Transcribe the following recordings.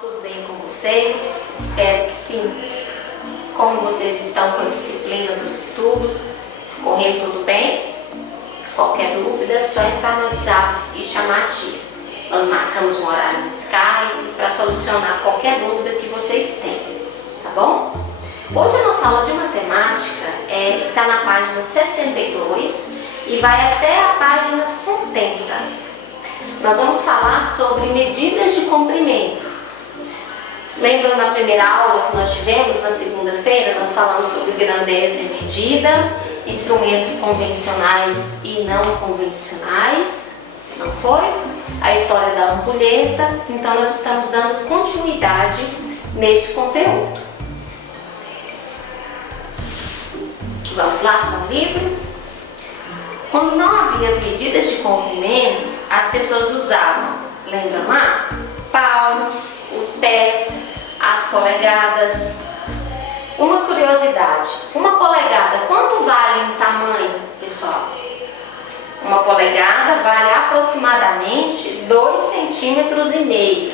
Tudo bem com vocês? Espero que sim. Como vocês estão com a disciplina dos estudos? Correndo tudo bem? Qualquer dúvida é só entrar no WhatsApp e chamar a tia. Nós marcamos um horário no Skype para solucionar qualquer dúvida que vocês tenham, tá bom? Hoje a nossa aula de matemática está na página 62 e vai até a página 70. Nós vamos falar sobre medidas de comprimento. Lembram na primeira aula que nós tivemos na segunda-feira? Nós falamos sobre grandeza e medida, instrumentos convencionais e não convencionais, não foi? A história da ampulheta. Então nós estamos dando continuidade nesse conteúdo. Vamos lá para o livro? Quando não havia as medidas de comprimento, as pessoas usavam, lembram lá? Palmos, os pés, as polegadas. Uma curiosidade, uma polegada, quanto vale em tamanho, pessoal? Uma polegada vale aproximadamente 2,5 cm.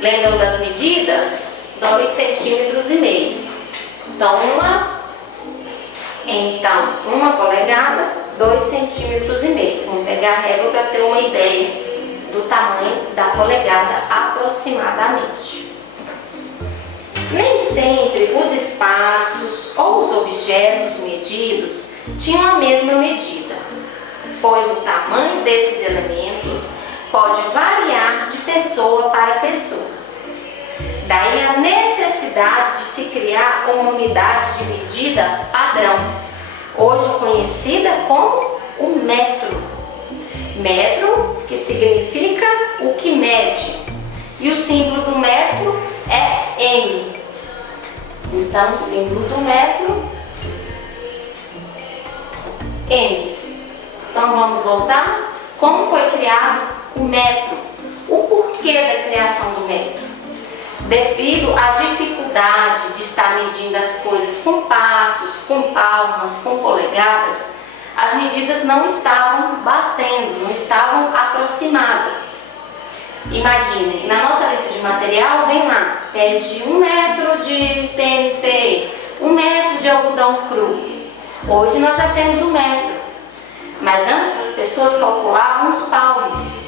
Lembram das medidas? 2,5 cm. Então, uma polegada, 2,5 cm. Vamos pegar a régua para ter uma ideia do tamanho da polegada aproximadamente. Nem sempre os espaços ou os objetos medidos tinham a mesma medida, pois o tamanho desses elementos pode variar de pessoa para pessoa. Daí a necessidade de se criar uma unidade de medida padrão, hoje conhecida como o metro. Metro, que significa o que mede, e o símbolo do metro é M. Então, o símbolo do metro, M. Então, vamos voltar? Como foi criado o metro? O porquê da criação do metro? Devido à dificuldade de estar medindo as coisas com passos, com palmas, com polegadas, as medidas não estavam batendo, não estavam aproximadas. Imaginem, na nossa lista de material vem lá, pede 1 metro de TNT, 1 metro de algodão cru. Hoje nós já temos 1 metro, mas antes as pessoas calculavam os palmos.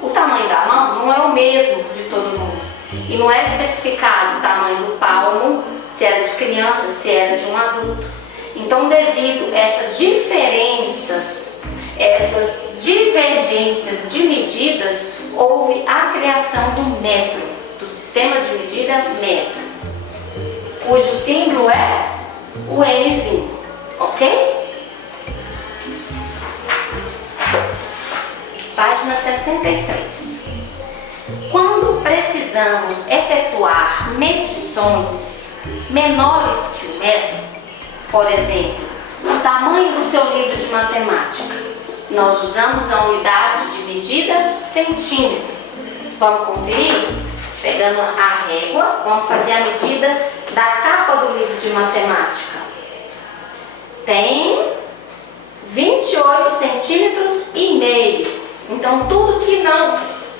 O tamanho da mão não é o mesmo de todo mundo. E não é especificado o tamanho do palmo, se era de criança, se era de um adulto. Então, devido a essas diferenças, essas divergências de medidas, houve a criação do metro, do sistema de medida metro, cujo símbolo é o Mzinho, ok? Página 63. Quando precisamos efetuar medições menores que o metro, por exemplo, o tamanho do seu livro de matemática, nós usamos a unidade de medida centímetro. Vamos conferir? Pegando a régua, vamos fazer a medida da capa do livro de matemática. Tem 28 centímetros e meio. Então, tudo que não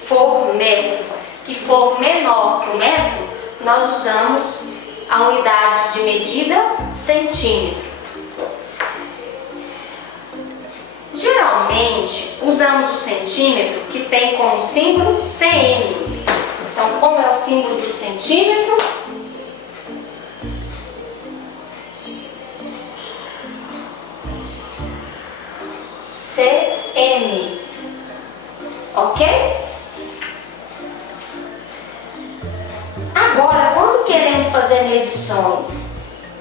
for metro, que for menor que o metro, nós usamos a unidade de medida centímetro. Geralmente, usamos o centímetro que tem como símbolo cm. Então, como é o símbolo do centímetro? cm. Ok? Agora, quando queremos fazer medições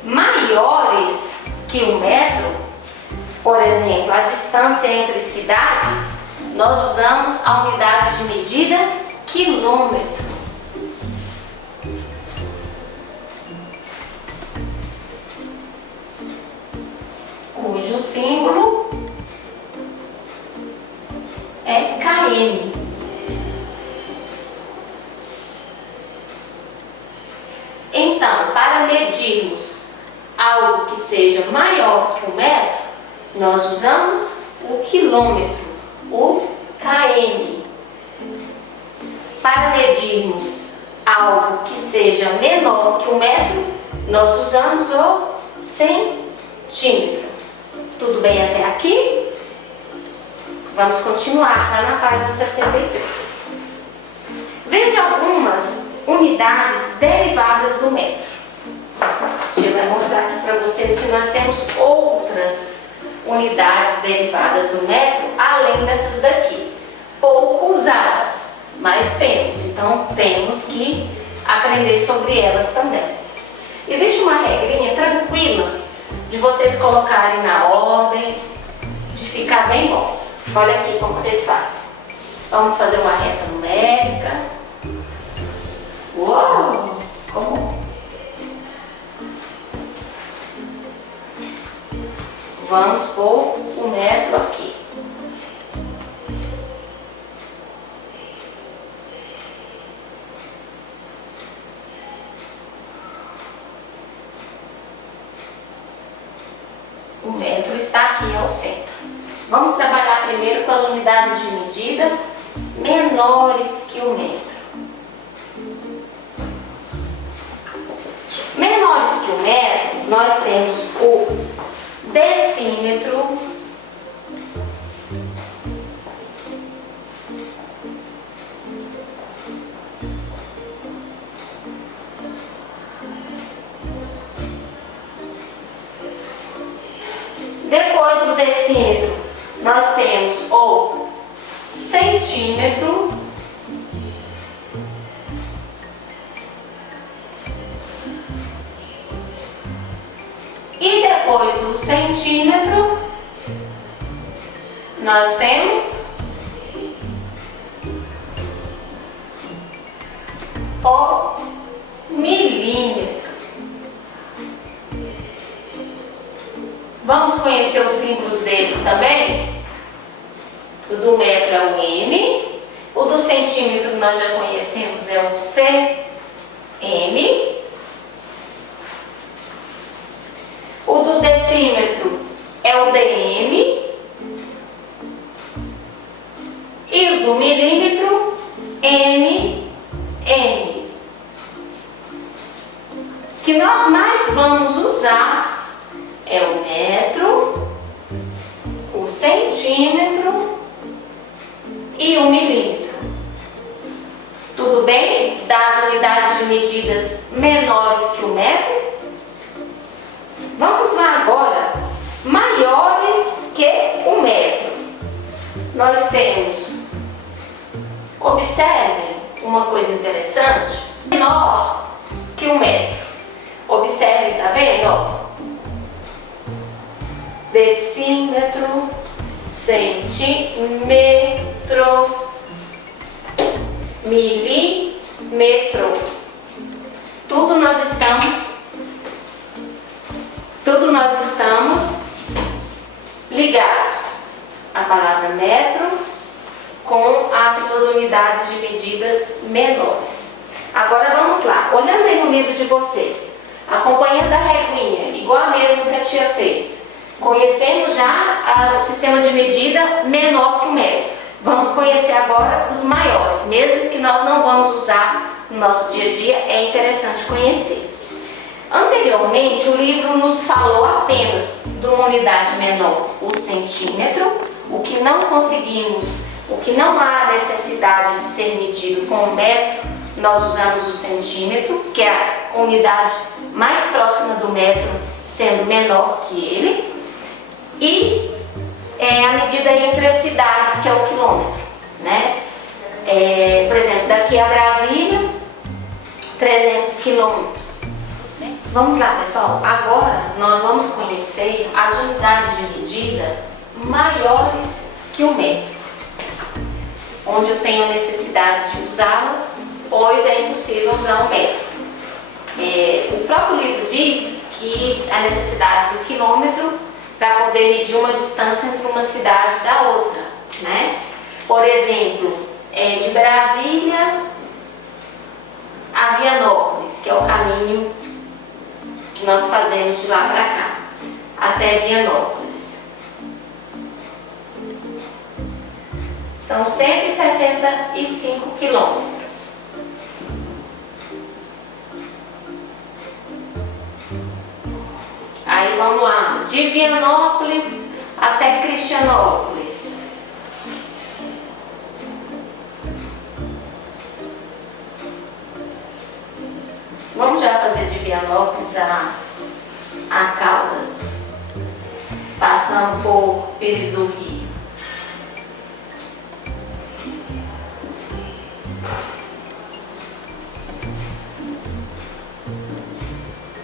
maiores que o metro, por exemplo, a distância entre cidades, nós usamos a unidade de medida quilômetro. Cujo símbolo é km. Então, para medirmos algo que seja maior que o metro, nós usamos o quilômetro, o km. Para medirmos algo que seja menor que 1 metro, nós usamos o centímetro. Tudo bem até aqui? Vamos continuar lá na página 63. Veja algumas unidades derivadas do metro. Eu vou mostrar aqui para vocês que nós temos outras unidades derivadas do metro, além dessas daqui. Pouco usada, mas temos. Então, temos que aprender sobre elas também. Existe uma regrinha tranquila de vocês colocarem na ordem, de ficar bem bom. Olha aqui como vocês fazem. Vamos fazer uma reta numérica. Uau! Como? Vamos pôr o metro aqui. O metro está aqui ao centro. Vamos trabalhar primeiro com as unidades de medida menores que o metro. Menores que o metro, nós temos o decímetro, depois do decímetro nós temos o centímetro, e depois do centímetro nós temos o milímetro. Vamos conhecer os símbolos deles também? O do metro é o M, o do centímetro nós já conhecemos, é o cm. O do decímetro é o dm. E o do milímetro, mm. O que nós mais vamos usar é o metro, o centímetro e o milímetro. Tudo bem? Das unidades de medidas menores que o metro. Vamos lá agora, maiores que o metro. Nós temos, observem uma coisa interessante, menor que o metro. Observem, tá vendo? Ó. Decímetro, centímetro, milímetro. Tudo nós estamos ligados. A palavra metro com as suas unidades de medidas menores. Agora vamos lá, olhando aí no livro de vocês, acompanhando a reguinha, igual a mesma que a tia fez. Conhecemos já o sistema de medida menor que o metro. Vamos conhecer agora os maiores, mesmo que nós não vamos usar no nosso dia a dia, é interessante conhecer. Anteriormente, o livro nos falou apenas de uma unidade menor, o centímetro, o que não conseguimos, o que não há necessidade de ser medido com o metro, nós usamos o centímetro, que é a unidade mais próxima do metro, sendo menor que ele, e a medida entre as cidades, que é o quilômetro, né? Por exemplo, daqui a Brasília, 300 quilômetros. Vamos lá, pessoal, agora nós vamos conhecer as unidades de medida maiores que o metro, onde eu tenho a necessidade de usá-las, pois é impossível usar o metro. O próprio livro diz que a necessidade do quilômetro para poder medir uma distância entre uma cidade e da outra, né? Por exemplo, de Brasília a Vianópolis, que é o caminho que nós fazemos de lá para cá, até Vianópolis. São 165 quilômetros. vamos lá, de Vianópolis até Cristianópolis. Vamos já fazer de Vianópolis a Caldas, passando por Pires do Rio.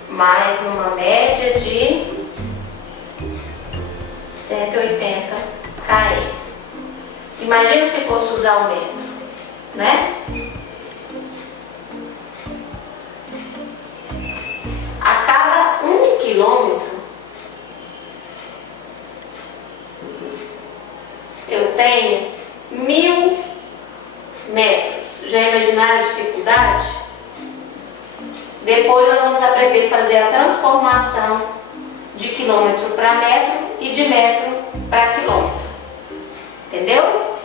Mais numa média de 180 km. Imagina se fosse usar o metro, né? A cada 1 quilômetro eu tenho 1000 metros. Já imaginaram a dificuldade? Depois nós vamos aprender a fazer a transformação de quilômetro para metro e de metro para quilômetro. Entendeu?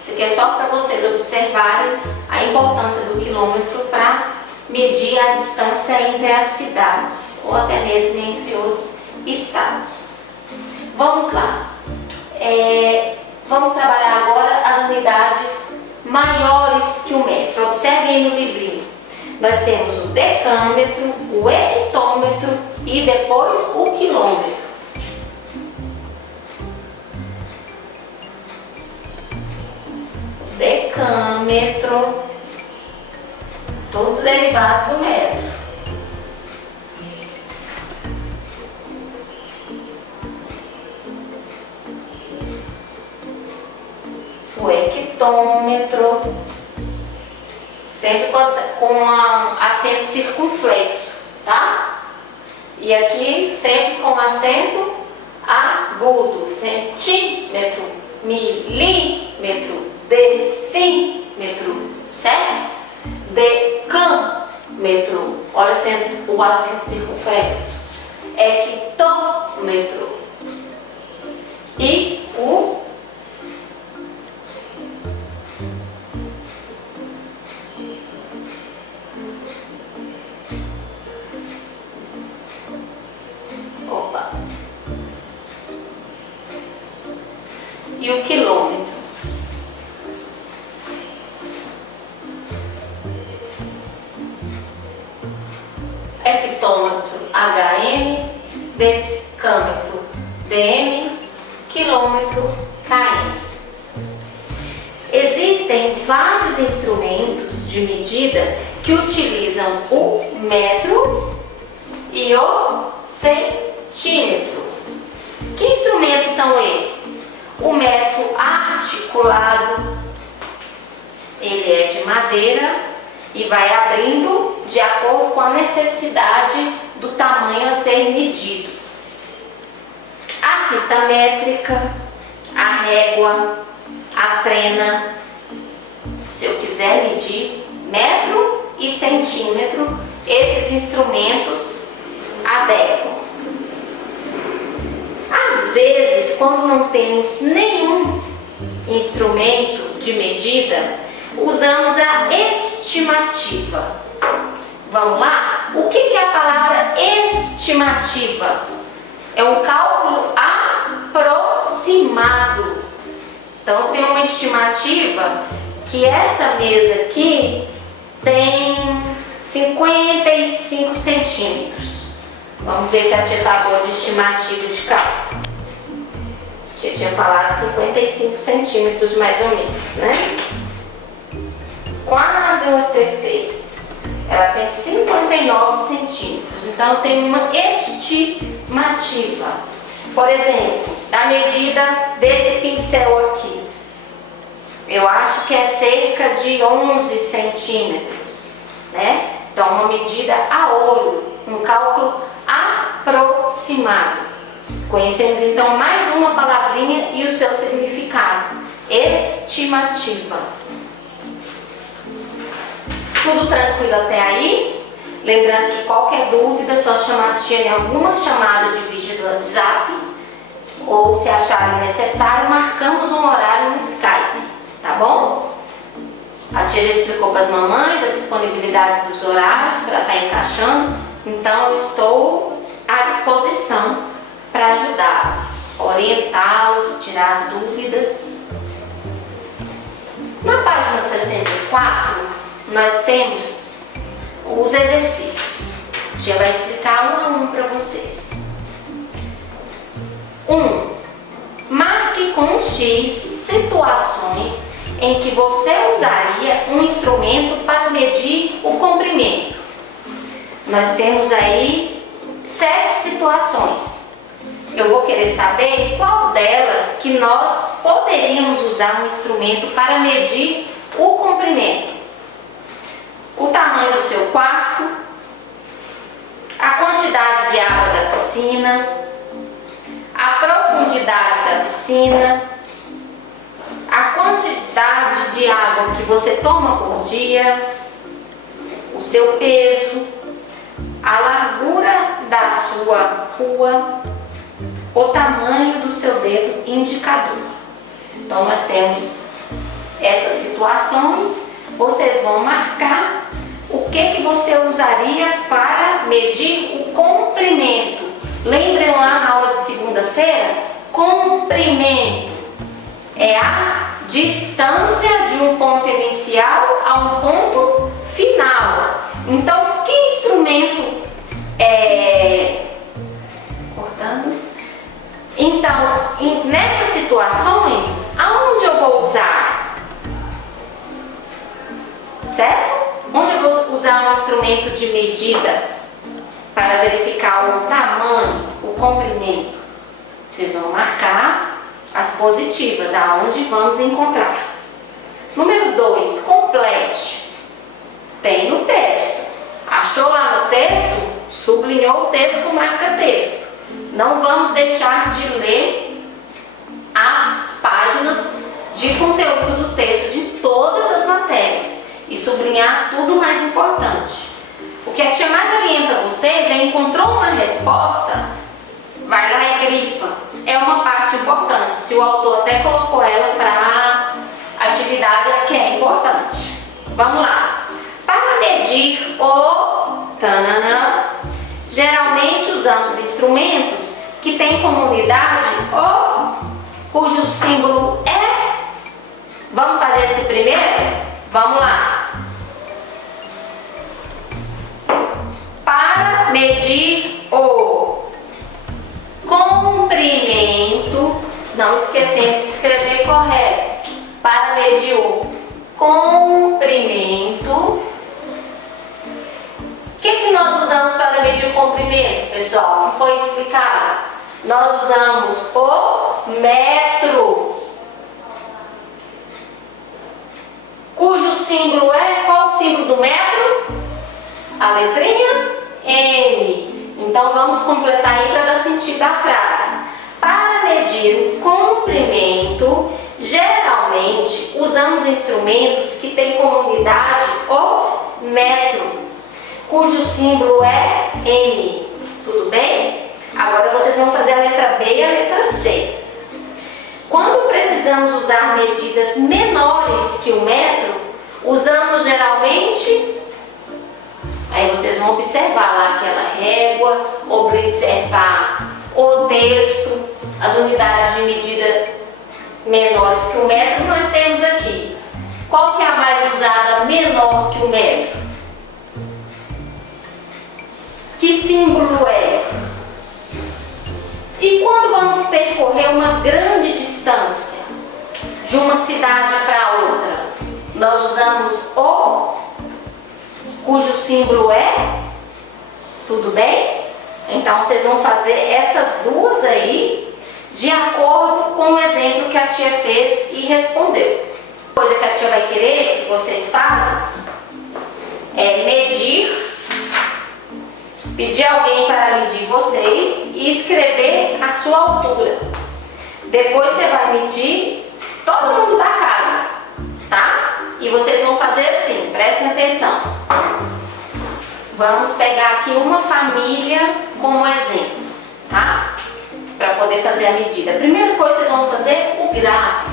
Isso aqui é só para vocês observarem a importância do quilômetro para medir a distância entre as cidades ou até mesmo entre os estados. Vamos lá. Vamos trabalhar agora as unidades maiores que o metro. Observem aí no livrinho. Nós temos o decâmetro, o hectômetro e depois o quilômetro. Decâmetro, todos derivados do metro. O hectômetro, sempre com acento circunflexo, tá? E aqui sempre com acento agudo, centímetro, milímetro, decímetro, certo? Decâmetro, olha o acento circunflexo, hectômetro e o quilômetro. Hectômetro, HM, decâmetro, DM, quilômetro, KM. Existem vários instrumentos de medida que utilizam o metro e o centímetro. Que instrumentos são esses? O metro articulado, ele é de madeira e vai abrindo de acordo com a necessidade do tamanho a ser medido. A fita métrica, a régua, a trena, se eu quiser medir metro e centímetro, esses instrumentos adequam. Às vezes, quando não temos nenhum instrumento de medida, usamos a estimativa. Vamos lá? O que é a palavra estimativa? É um cálculo aproximado. Então, eu tenho uma estimativa que essa mesa aqui tem 55 centímetros. Vamos ver se a tia está boa de estimativa de cálculo. A tia tinha falado 55 centímetros mais ou menos, né? Quase eu acertei. Ela tem 59 centímetros. Então, eu tenho uma estimativa. Por exemplo, da medida desse pincel aqui. Eu acho que é cerca de 11 centímetros, né? Então, uma medida a olho, um cálculo aproximado. Conhecemos então mais uma palavrinha e o seu significado: estimativa. Tudo tranquilo até aí? Lembrando que qualquer dúvida é só chamar a tia em algumas chamadas de vídeo do WhatsApp, ou se acharem necessário, marcamos um horário no Skype, tá bom? A tia já explicou para as mamães a disponibilidade dos horários para estar encaixando Então eu estou à disposição para ajudá-los, orientá-los, tirar as dúvidas. Na página 64, nós temos os exercícios. Já vai explicar um a um para vocês. 1. Marque com um X situações em que você usaria um instrumento para medir o comprimento. Nós temos aí 7 situações. Eu vou querer saber qual delas que nós poderíamos usar um instrumento para medir o comprimento. O tamanho do seu quarto, a quantidade de água da piscina, a profundidade da piscina, a quantidade de água que você toma por dia, o seu peso, a largura da sua rua, o tamanho do seu dedo indicador. Então nós temos essas situações, vocês vão marcar o que você usaria para medir o comprimento. Lembrem lá na aula de segunda-feira, comprimento é a distância de um ponto inicial a um ponto final. Então, que instrumento cortando? Então, nessas situações, aonde eu vou usar? Certo? Onde eu vou usar um instrumento de medida para verificar o tamanho, o comprimento? Vocês vão marcar as positivas, aonde vamos encontrar. Número 2, complete. Tem no texto. Achou lá no texto? Sublinhou o texto com marca-texto. Não vamos deixar de ler as páginas de conteúdo do texto de todas as matérias e sublinhar tudo mais importante. O que a tia mais orienta vocês é: encontrou uma resposta, vai lá e grifa. É uma parte importante. Se o autor até colocou ela para atividade, é que é importante. Vamos lá. Para medir o tananã, geralmente usamos instrumentos que têm como unidade o, cujo símbolo é. Vamos fazer esse primeiro? Vamos lá. Para medir o comprimento, não esquecendo de escrever correto. Para medir o comprimento, o que nós usamos para medir o comprimento, pessoal? Que foi explicado. Nós usamos o metro, cujo símbolo é, qual o símbolo do metro? A letrinha M. Então vamos completar aí para dar sentido à frase. Para medir o comprimento, geralmente usamos instrumentos que têm como unidade o metro, cujo símbolo é M. Tudo bem? Agora vocês vão fazer a letra B e a letra C. Quando precisamos usar medidas menores que o metro, usamos geralmente, aí vocês vão observar lá aquela régua, observar o texto, as unidades de medida menores que o metro nós temos aqui. Qual que é a mais usada menor que o metro? Que símbolo é? E quando vamos percorrer uma grande distância de uma cidade para outra, nós usamos o, cujo símbolo é? Tudo bem? Então vocês vão fazer essas duas aí de acordo com o exemplo que a tia fez e respondeu. Coisa que a tia vai querer que vocês façam é medir, pedir alguém para medir vocês e escrever a sua altura. Depois você vai medir todo mundo da casa, tá? E vocês vão fazer assim, prestem atenção. Vamos pegar aqui uma família como exemplo, tá? Para poder fazer a medida. A primeira coisa que vocês vão fazer, o gráfico.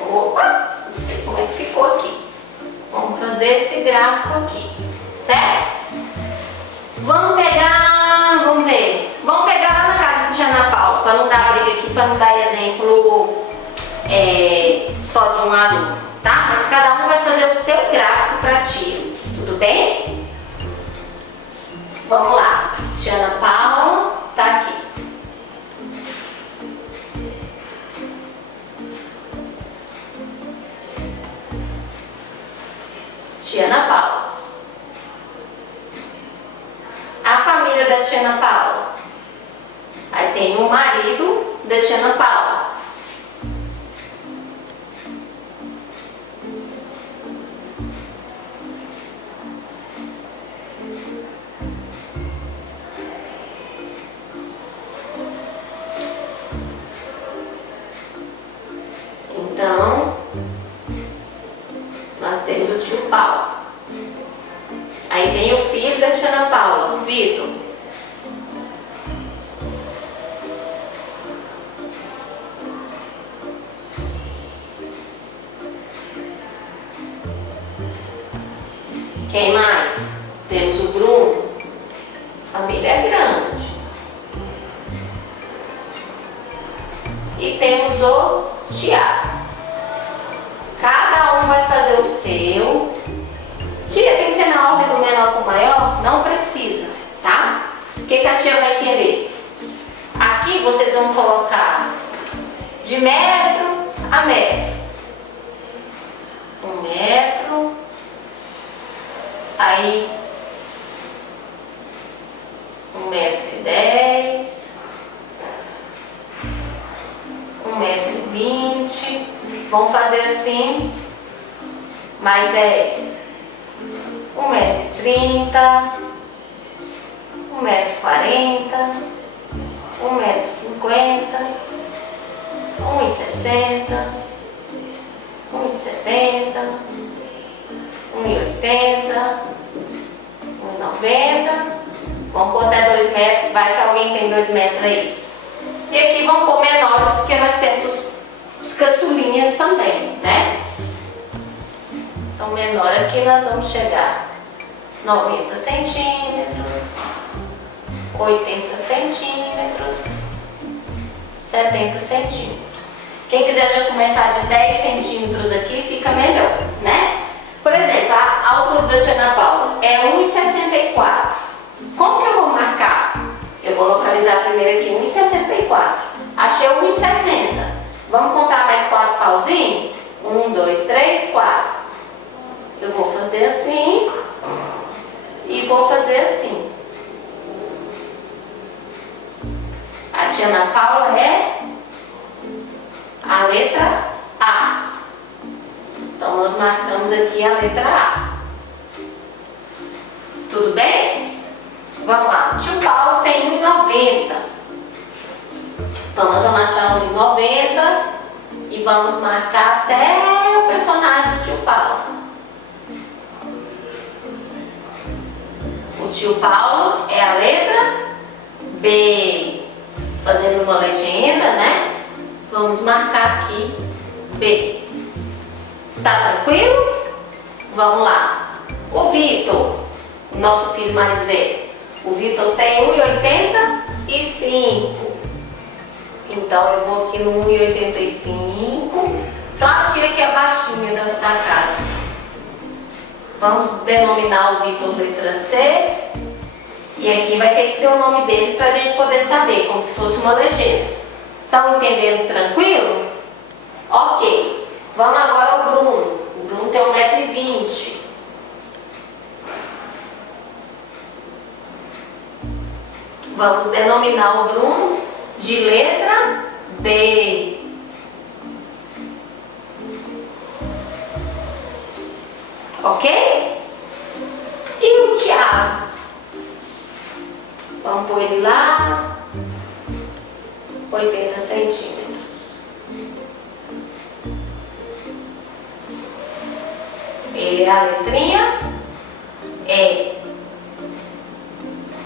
Opa, não sei como é que ficou aqui. Vamos fazer esse gráfico aqui. certo? Vamos ver. Vamos pegar lá na casa de Tia Ana Paula, para não dar briga aqui, para não dar exemplo só de um aluno, tá? Mas cada um vai fazer o seu gráfico para tia, tudo bem? Vamos lá. Tia Ana Paula tá aqui. Tia Ana Paula. A família da Tia Ana Paula. Aí tem o marido da Tia Ana Paula. Então, nós temos o tio Paulo. Aí tem o filho da Tia Ana Paula, o Vitor. Quem mais? Temos o Bruno. A família é grande. E temos o Tiago. Cada um vai fazer o seu. Tia, tem que ser na ordem do menor para o maior? Não precisa, tá? O que a tia vai querer? Aqui vocês vão colocar de metro a metro. 1 metro. Aí 1,10 m, 1,20 m. Vamos fazer assim, mais 10. 1,30 m, 1,40 m, 1,50 m, 1,60 m, 1,70 m, 1,80 m, 1,90 m. Vamos botar 2 metros, vai que alguém tem 2 metros aí. E aqui vamos pôr menores, porque nós temos os caçulinhas também, né? Então, menor aqui nós vamos chegar 90 centímetros, 80 centímetros, 70 centímetros. Quem quiser já começar de 10 centímetros aqui, fica melhor, né? Por exemplo, a altura da Tia Ana Paula é 1,64. Como que eu vou marcar? Eu vou localizar primeiro aqui 1,64. Achei 1,60. Vamos contar mais 4 pauzinhos? 1, 2, 3, 4. Eu vou fazer assim e vou fazer assim. A Tia Ana Paula é a letra A. Então, nós marcamos aqui a letra A. Tudo bem? Vamos lá. O tio Paulo tem 1,90. Então, nós vamos achar 1,90 e vamos marcar até o personagem do tio Paulo. O tio Paulo é a letra B. Fazendo uma legenda, né? Vamos marcar aqui B. Tá tranquilo? Vamos lá. O Vitor, nosso filho mais velho. O Vitor tem 1,85. Então eu vou aqui no 1,85. Só a tia que é baixinha da casa. Vamos denominar o Vitor letra C. E aqui vai ter que ter o nome dele para a gente poder saber, como se fosse uma legenda. Estão entendendo tranquilo? Ok. Vamos agora ao Bruno. O Bruno tem 1,20 m. Vamos denominar o Bruno de letra B. Ok? E o Tiago? Vamos pôr ele lá. 80 centímetros. Ele é a letrinha E.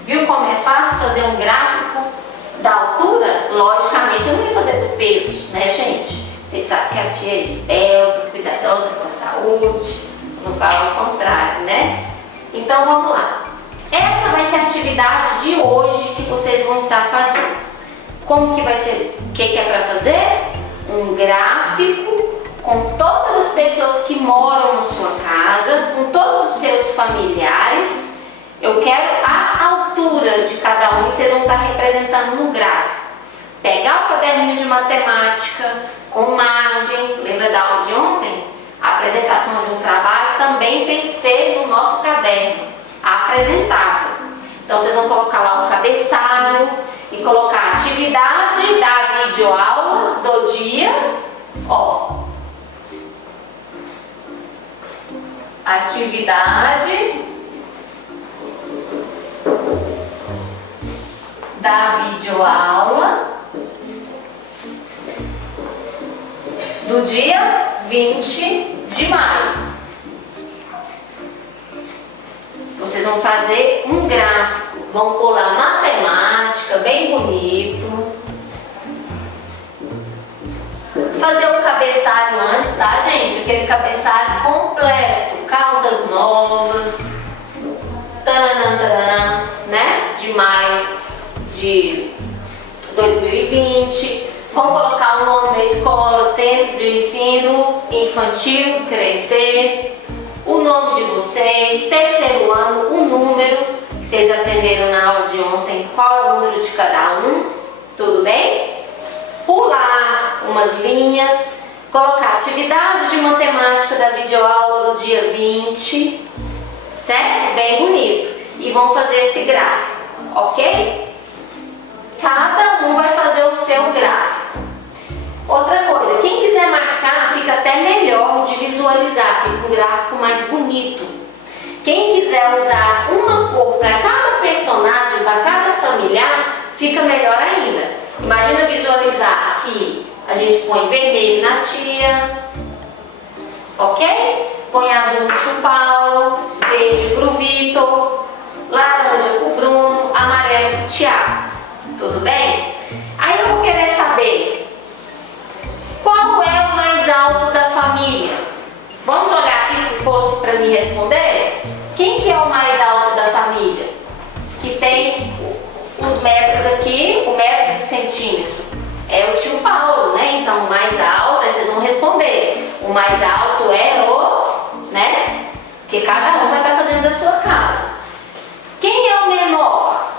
Viu como é fácil fazer um gráfico da altura? Logicamente eu não ia fazer do peso, né, gente? Vocês sabem que a tia é esbelta, cuidadosa com a saúde, não fala ao contrário, né? Então vamos lá. Essa vai ser a atividade de hoje que vocês vão estar fazendo. Como que vai ser? O que é para fazer? Um gráfico com todas as pessoas que moram na sua casa, com todos os seus familiares. Eu quero a altura de cada um e vocês vão estar representando no gráfico. Pegar o caderninho de matemática com margem, lembra da aula de ontem? A apresentação de um trabalho também tem que ser no nosso caderno, apresentável. Então vocês vão colocar lá o cabeçalho e colocar a atividade da videoaula do dia, ó. Atividade da videoaula do dia 20 de maio. Vocês vão fazer um gráfico, vão pular matemática, bem bonito. Fazer o cabeçalho antes, tá, gente? Aquele cabeçalho completo, caudas novas, taranã, né? De maio de 2020. Vão colocar o nome da escola, Centro de Ensino Infantil Crescer, o nome de vocês, terceiro ano, o número que vocês aprenderam na aula de ontem, qual é o número de cada um, tudo bem? Pular umas linhas, colocar atividade de matemática da videoaula do dia 20, certo? Bem bonito. E vão fazer esse gráfico, ok? Cada um vai fazer o seu gráfico. Outra coisa, quem quiser marcar, fica até melhor de visualizar, fica um gráfico mais bonito. Quem quiser usar uma cor para cada personagem, para cada familiar, fica melhor ainda. Imagina visualizar aqui, a gente põe vermelho na tia, ok? Põe azul no tio Paulo, verde pro Vitor, laranja pro Bruno, amarelo pro Thiago. Tudo bem? Aí eu vou querer saber qual é o mais alto da família. Vamos olhar aqui se fosse para me responder. Quem que é o mais alto da família? Que tem os metros aqui, o metros e centímetros. É o tio Paulo, né? Então o mais alto, aí vocês vão responder. O mais alto é o, né? Que cada um vai estar fazendo da sua casa. Quem é o menor?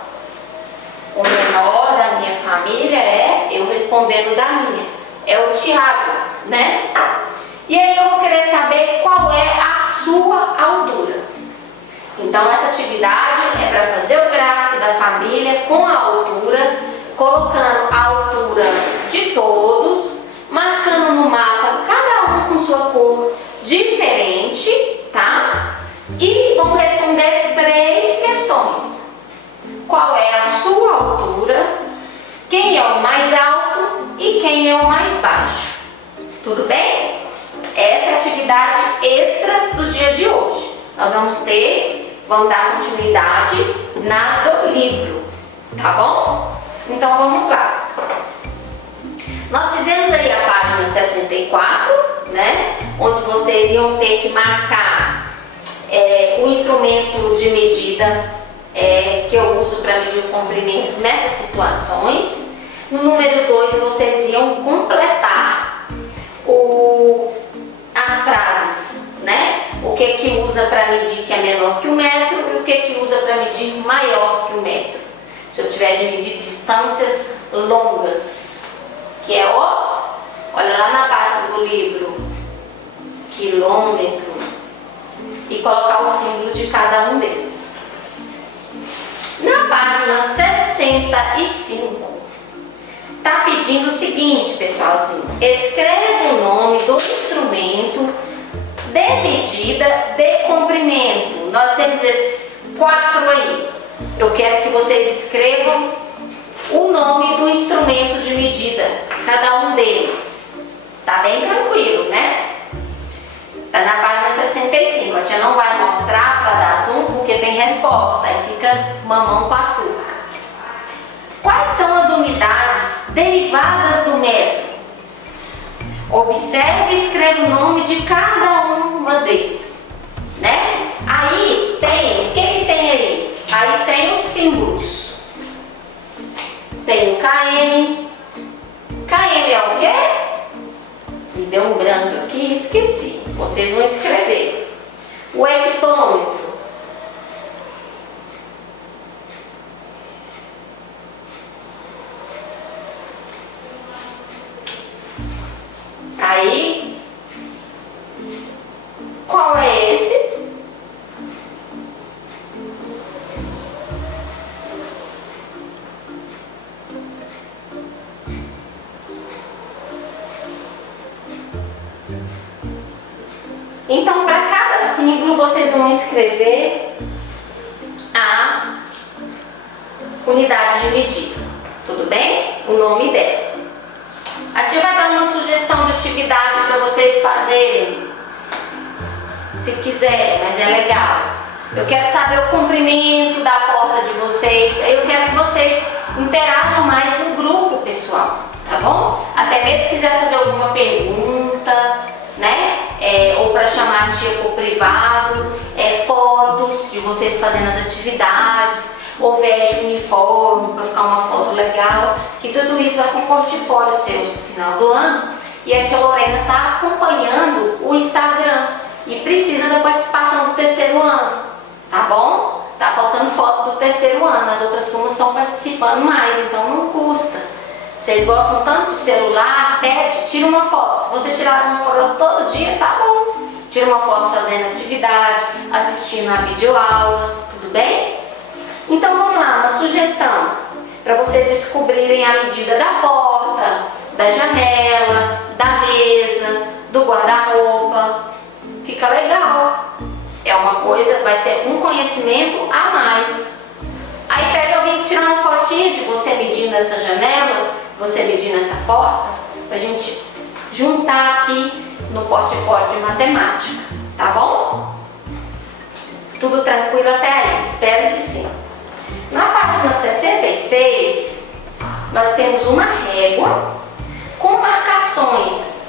O menor da minha família é, eu respondendo da minha, é o Thiago, né? E aí eu vou querer saber qual é a sua altura. Então essa atividade é para fazer o gráfico da família com a altura, colocando a altura de todos, marcando no mapa cada um com sua cor diferente, tá? E vamos responder 3 questões. Qual é a sua altura? Quem é o mais alto e quem é o mais baixo? Tudo bem? Essa é a atividade extra do dia de hoje. Nós vamos dar continuidade nas do livro, tá bom? Então vamos lá. Nós fizemos aí a página 64, né? Onde vocês iam ter que marcar o instrumento de medida que eu uso para medir o comprimento nessas situações. No número 2 vocês iam completar as frases, né? O que usa para medir que é menor que o metro e o que usa para medir maior que o metro. Se eu tiver de medir distâncias longas, que é olha lá na página do livro, quilômetro, e colocar o símbolo de cada um deles. Na página 65, tá pedindo o seguinte, pessoalzinho: escreva o nome do instrumento de medida de comprimento. Nós temos esses 4 aí. Eu quero que vocês escrevam o nome do instrumento de medida, cada um deles. Tá bem tranquilo, né? Tá na página 65. A tia não vai mostrar para dar zoom porque tem resposta. Aí fica mamão com açúcar. Quais são as unidades derivadas do metro? Observe e escreva o nome de cada uma deles, né? Aí tem branca aqui, esqueci. Vocês vão escrever. O hectômetro. Aí, qual é esse? Então, para cada símbolo, vocês vão escrever a unidade de medida, tudo bem? O nome dela. A tia vai dar uma sugestão de atividade para vocês fazerem, se quiserem, mas é legal. Eu quero saber o comprimento da porta de vocês, eu quero que vocês interajam mais no grupo, pessoal, tá bom? Até mesmo se quiser fazer alguma pergunta, né? Ou para chamar a tia por privado, fotos de vocês fazendo as atividades, ou veste uniforme para ficar uma foto legal, que tudo isso vai para o portfólio seu no final do ano. E a tia Lorena está acompanhando o Instagram e precisa da participação do terceiro ano, tá bom? Tá faltando foto do terceiro ano, as outras turmas estão participando mais, então não custa. Vocês gostam tanto de celular, pede, tira uma foto. Se vocês tirarem uma foto todo dia, tá bom. Tira uma foto fazendo atividade, assistindo a videoaula, tudo bem? Então vamos lá, uma sugestão para vocês descobrirem a medida da porta, da janela, da mesa, do guarda-roupa. Fica legal. É uma coisa, vai ser um conhecimento a mais. Aí pede alguém tirar uma fotinha de você medindo essa janela, você medindo essa porta, pra gente juntar aqui no portfólio de matemática, tá bom? Tudo tranquilo até aí? Espero que sim. Na página 66, nós temos uma régua com marcações.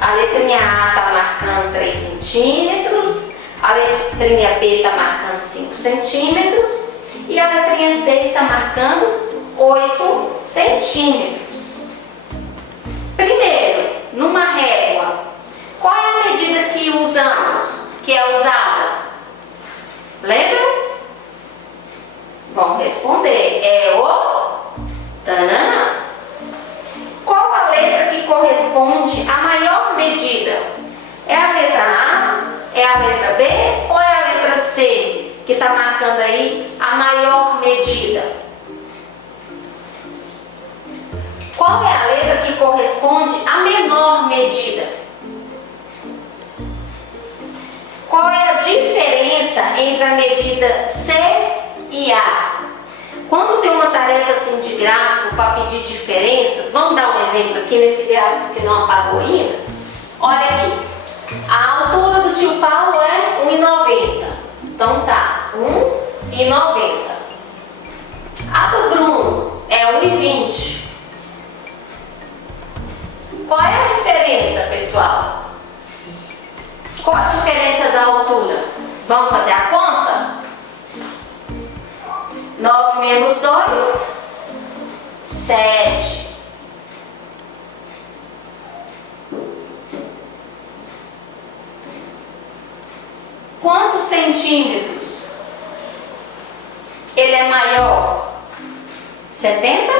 A letrinha A está marcando 3 centímetros, a letrinha B está marcando 5 centímetros e a letrinha C está marcando 8 centímetros. Primeiro, numa régua, qual é a medida que usamos, que é usada? Lembram? Vão responder. É o tananã. Qual a letra que corresponde à maior medida? É a letra A? É a letra B? Ou é a letra C que está marcando aí a maior medida? Qual é a letra que corresponde à menor medida? Qual é a diferença entre a medida C e A? Quando tem uma tarefa assim de gráfico para pedir diferenças, vamos dar um exemplo aqui nesse gráfico que não apagou ainda? Olha aqui, a altura do tio Paulo é 1,90, então tá, 1,90. A do Bruno é 1,20. Qual é a diferença, pessoal? Qual a diferença da altura? Vamos fazer a conta? 9 menos 2, 7. Quantos centímetros? Ele é maior? 70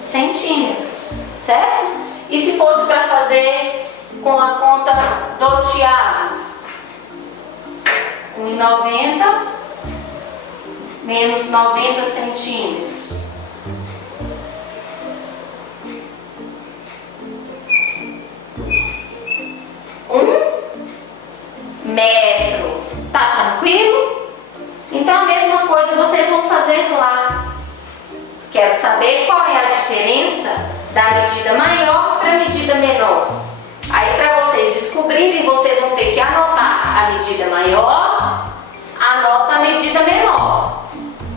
centímetros, certo? E se fosse para fazer com a conta do Tiago? 1,90 menos 90 centímetros. 1 metro. Tá tranquilo? Então a mesma coisa vocês vão fazer lá. Quero saber qual é a diferença da medida maior para a medida menor. Aí para vocês descobrirem, vocês vão ter que anotar a medida maior, anota a medida menor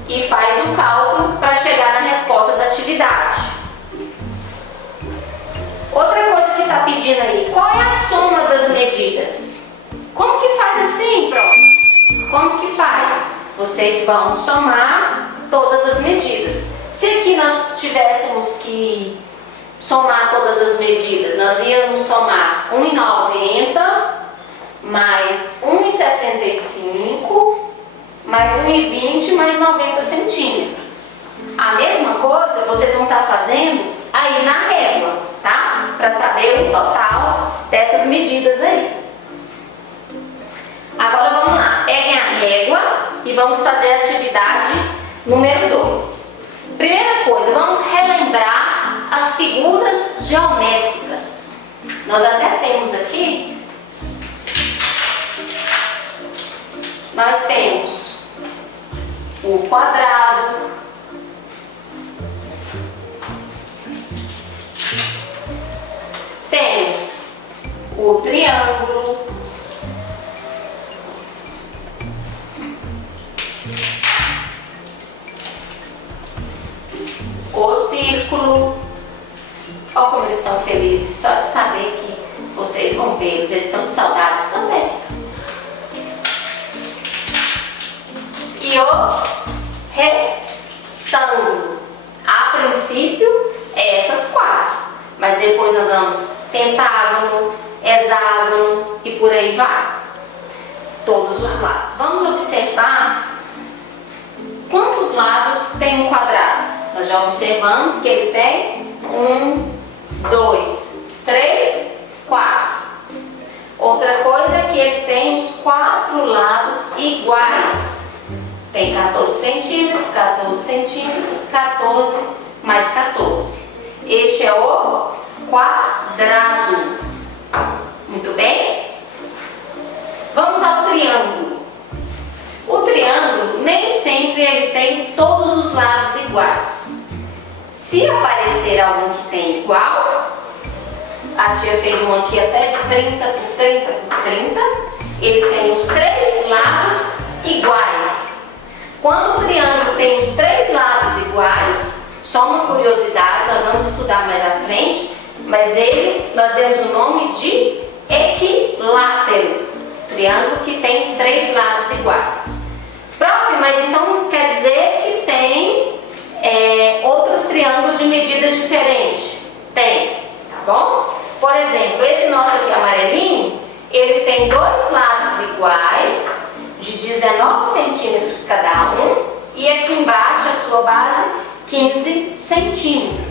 e faz o cálculo para chegar na resposta da atividade. Outra coisa que está pedindo aí, qual é a soma das medidas? Como que faz assim, pronto? Como que faz? Vocês vão somar todas as medidas. Se aqui nós tivéssemos que somar todas as medidas? Nós íamos somar 1,90 mais 1,65 mais 1,20 mais 90 centímetros. A mesma coisa vocês vão estar fazendo aí na régua, tá? Para saber o total dessas medidas aí. Agora vamos lá, peguem a régua e vamos fazer a atividade número 2. Primeira coisa, vamos relembrar as figuras geométricas. Nós até temos aqui, nós temos o quadrado, temos o triângulo, o círculo. Olha como eles estão felizes, só de saber que vocês vão vê-los, eles estão com saudades também. E o retângulo. A princípio, é essas 4, mas depois nós vamos pentágono, hexágono e por aí vai. Todos os lados. Vamos observar quantos lados tem um quadrado. Nós já observamos que ele tem 1, 2, 3, 4. Outra coisa é que ele tem os 4 lados iguais. Tem 14 centímetros, 14 centímetros, 14 mais 14. Este é o quadrado. Muito bem? Vamos ao triângulo. O triângulo nem sempre ele tem todos os lados iguais. Se aparecer algum que tem igual, a tia fez um aqui até de 30 por 30 por 30, ele tem os 3 lados iguais. Quando o triângulo tem os 3 lados iguais, só uma curiosidade, nós vamos estudar mais à frente, mas nós demos o nome de equilátero, triângulo que tem 3 lados iguais. Prof, mas então quer dizer que tem outros triângulos de medidas diferentes? Tem, tá bom? Por exemplo, esse nosso aqui amarelinho, ele tem 2 lados iguais, de 19 centímetros cada um, e aqui embaixo a sua base 15 centímetros.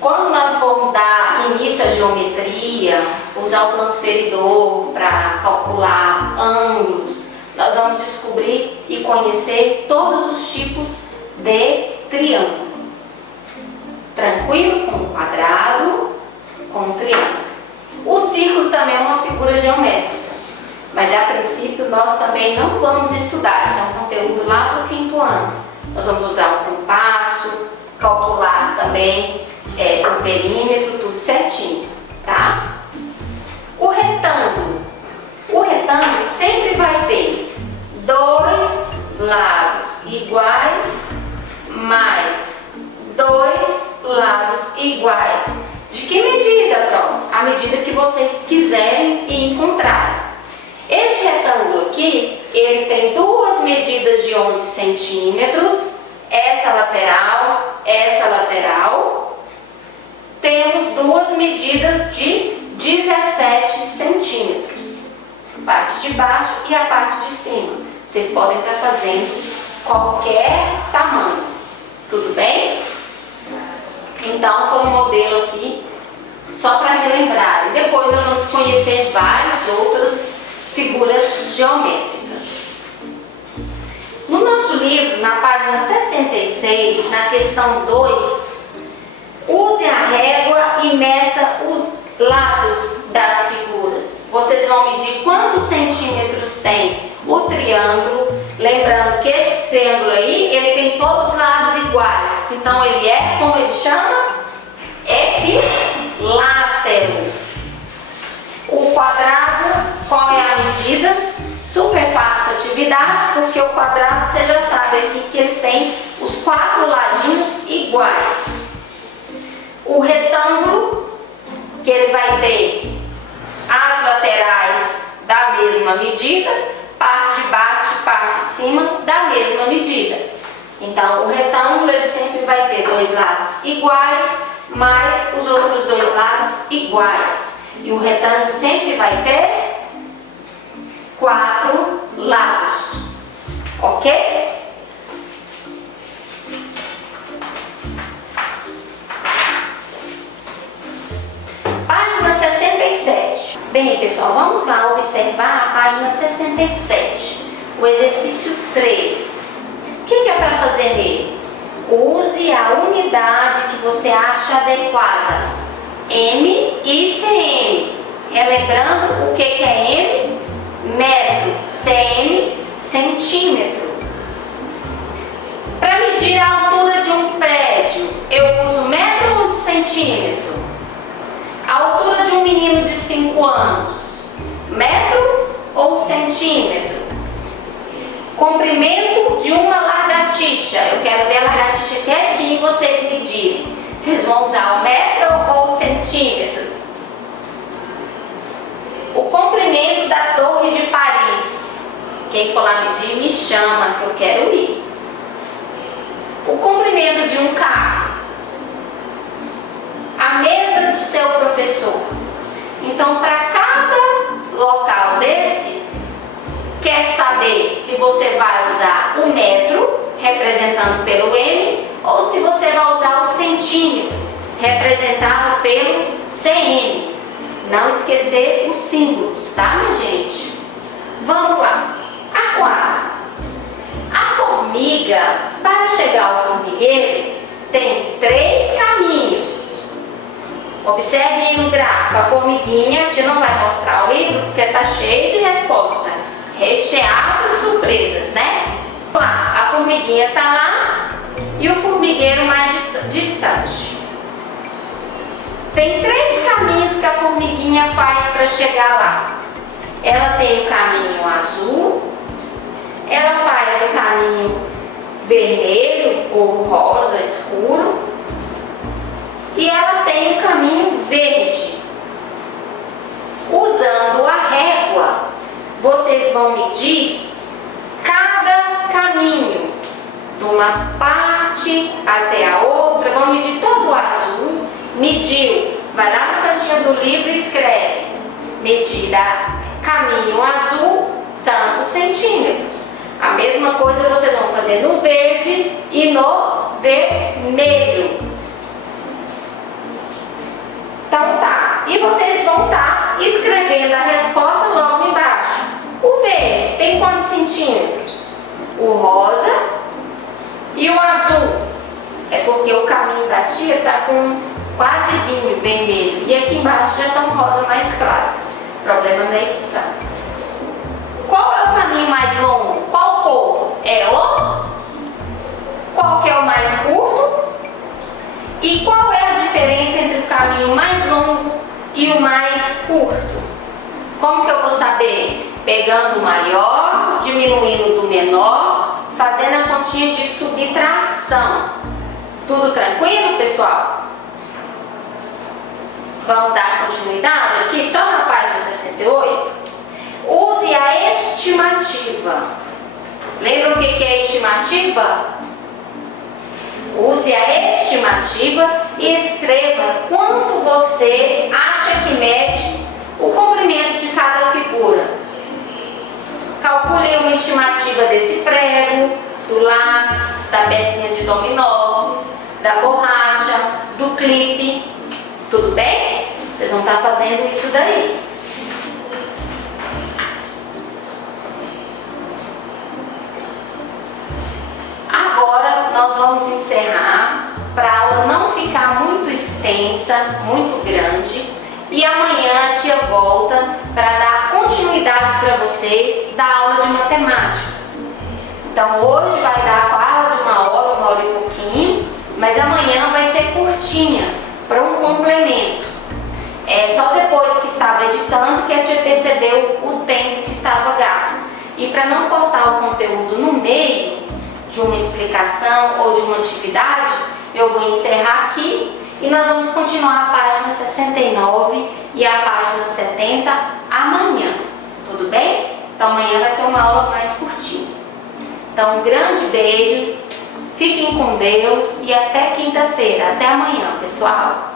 Quando nós formos dar início à geometria, usar o transferidor para calcular ângulos, nós vamos descobrir e conhecer todos os tipos de triângulo. Tranquilo? Com o quadrado, com o triângulo. O círculo também é uma figura geométrica, mas a princípio nós também não vamos estudar, esse é um conteúdo lá para o 5º ano. Nós vamos usar o compasso, calcular também o perímetro, tudo certinho, tá? O retângulo. O retângulo sempre vai ter 2 lados iguais mais 2 lados iguais. De que medida, prof? A medida que vocês quiserem e encontrarem. Este retângulo aqui, ele tem 2 medidas de 11 centímetros, essa lateral, temos 2 medidas de 17 centímetros, parte de baixo e a parte de cima. Vocês podem estar fazendo qualquer tamanho, tudo bem? Então foi um modelo aqui, só para relembrar. Depois nós vamos conhecer várias outras figuras geométricas. No nosso livro, na página 66, na questão 2, use a régua e meça os lados das figuras. Vocês vão medir quantos centímetros tem o triângulo. Lembrando que esse triângulo aí, ele tem todos os lados iguais. Então ele é, como ele chama? Equilátero. O quadrado, qual é a medida? Super fácil essa atividade, porque o quadrado, você já sabe aqui que ele tem os 4 ladinhos iguais. O retângulo, que ele vai ter as laterais da mesma medida, parte de baixo e parte de cima da mesma medida. Então, o retângulo ele sempre vai ter dois lados iguais, mais os outros dois lados iguais. E o retângulo sempre vai ter 4 lados, ok? Página 67. Bem, pessoal, vamos lá observar a página 67, o exercício 3. O que é para fazer nele? Use a unidade que você acha adequada, M e cm. Relembrando o que é M? Metro, cm, centímetro. Para medir a altura de um prédio, eu uso metro ou centímetro? A altura de um menino de 5 anos, metro ou centímetro? Comprimento de uma lagartixa, eu quero ver a lagartixa quietinha e vocês medirem. Vocês vão usar o metro ou o centímetro? O comprimento da Torre de Paris, quem for lá medir me chama que eu quero ir. O comprimento de um carro, a mesa do seu professor. Então, para cada local desse, quer saber se você vai usar o metro, representado pelo M, ou se você vai usar o centímetro, representado pelo cm. Não esquecer os símbolos, tá, minha gente? Vamos lá. A 4. A formiga, para chegar ao formigueiro, tem 3 caminhos. Observe aí no gráfico, a formiguinha, a gente não vai mostrar o livro porque está cheio de resposta, recheado de surpresas, né? Vamos lá, a formiguinha está lá e o formigueiro mais distante. Tem 3 caminhos que a formiguinha faz para chegar lá. Ela tem o caminho azul, ela faz o caminho vermelho ou rosa escuro e ela tem o caminho verde. Usando a régua, vocês vão medir cada caminho, de uma parte até a outra, vão medir todo o azul. Mediu, vai lá no cantinho do livro e escreve: medida caminho azul, tantos centímetros. A mesma coisa vocês vão fazer no verde e no vermelho. Então tá, e vocês vão estar escrevendo a resposta logo embaixo. O verde tem quantos centímetros? O rosa e o azul. É porque o caminho da tia está com quase vinho vermelho. E aqui embaixo já está um rosa mais claro. Problema na edição. Qual é o caminho mais longo? Qual cor? É o? Qual que é o mais curto? E qual é a diferença entre o caminho mais longo e o mais curto? Como que eu vou saber? Pegando o maior, diminuindo do menor, fazendo a continha de subtração. Tudo tranquilo, pessoal? Vamos dar continuidade aqui, só na página 68. Use a estimativa. Lembra o que é estimativa? Use a estimativa e escreva quanto você acha que mede o comprimento de cada figura. Calcule uma estimativa desse prego, do lápis, da pecinha de dominó, da borracha, do clipe. Tudo bem? Vocês vão estar fazendo isso daí. Agora nós vamos encerrar para a aula não ficar muito extensa, muito grande. E amanhã a tia volta para dar continuidade para vocês da aula de matemática. Então hoje vai dar quase 1 hora e pouquinho, mas amanhã vai ser curtinha, para um complemento. É só depois que estava editando que a tia percebeu o tempo que estava gasto. E para não cortar o conteúdo no meio de uma explicação ou de uma atividade, eu vou encerrar aqui e nós vamos continuar a página 69 e a página 70 amanhã. Tudo bem? Então amanhã vai ter uma aula mais curtinha. Então um grande beijo Fiquem com Deus e até quinta-feira. Até amanhã, pessoal.